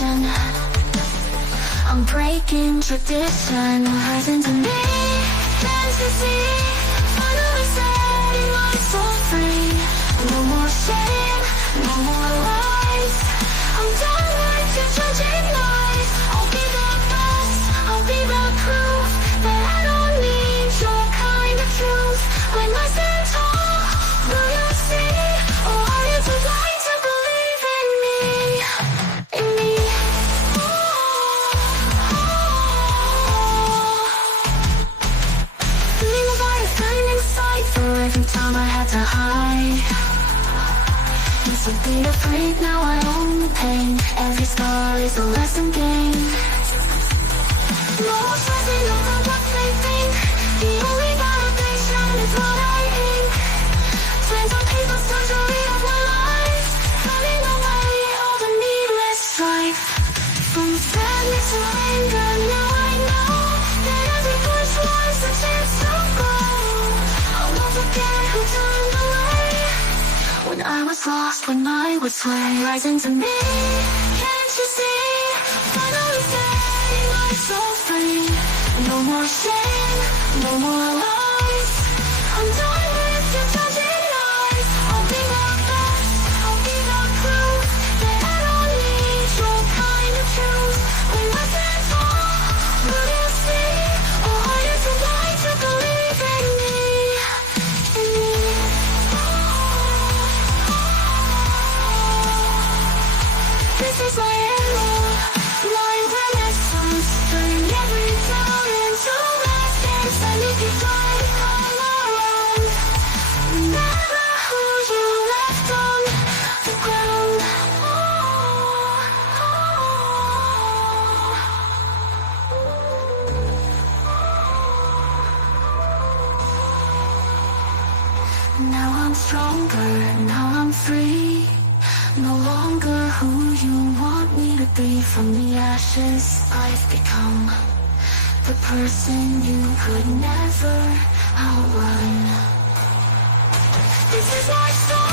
ambition. I'm breaking tradition, rising to me, fantasy. Finally setting my soul free. No more shame, no more lies. I'm done with your judging lies. I'll be the best, I'll be the proof that I don't need your kind of truth. When I stand tall, will you see? Or are you too blind to believe in me? In me. Feeling the fire burning inside for every time I had to hide. Used to be afraid, now I own the pain. Every scar is a lesson gained. No more stressing over what they think. The only validation is what I think. Plans on paper, surgery of my life. Cutting away all the needless strife. From sadness to anger, now I know that every push was a chance to grow. I'll not forget who turned the light when I was lost, when I would sway. Rising to me, can't you see? Finally setting my soul free. No more shame, no more lies. I'm done with your judging lies. I'll be the best, I'll be the proof that I don't need your kind of truth. When I stand tall, will you see? Or are you too blind to believe in me? In me. This is my era, my renaissance. Turning every doubt into lessons. I need you to come around. Remember who you left on the ground. Now I'm stronger, now I'm free. No longer who you want me to be. From the ashes I've become the person you could never outrun. This is my story.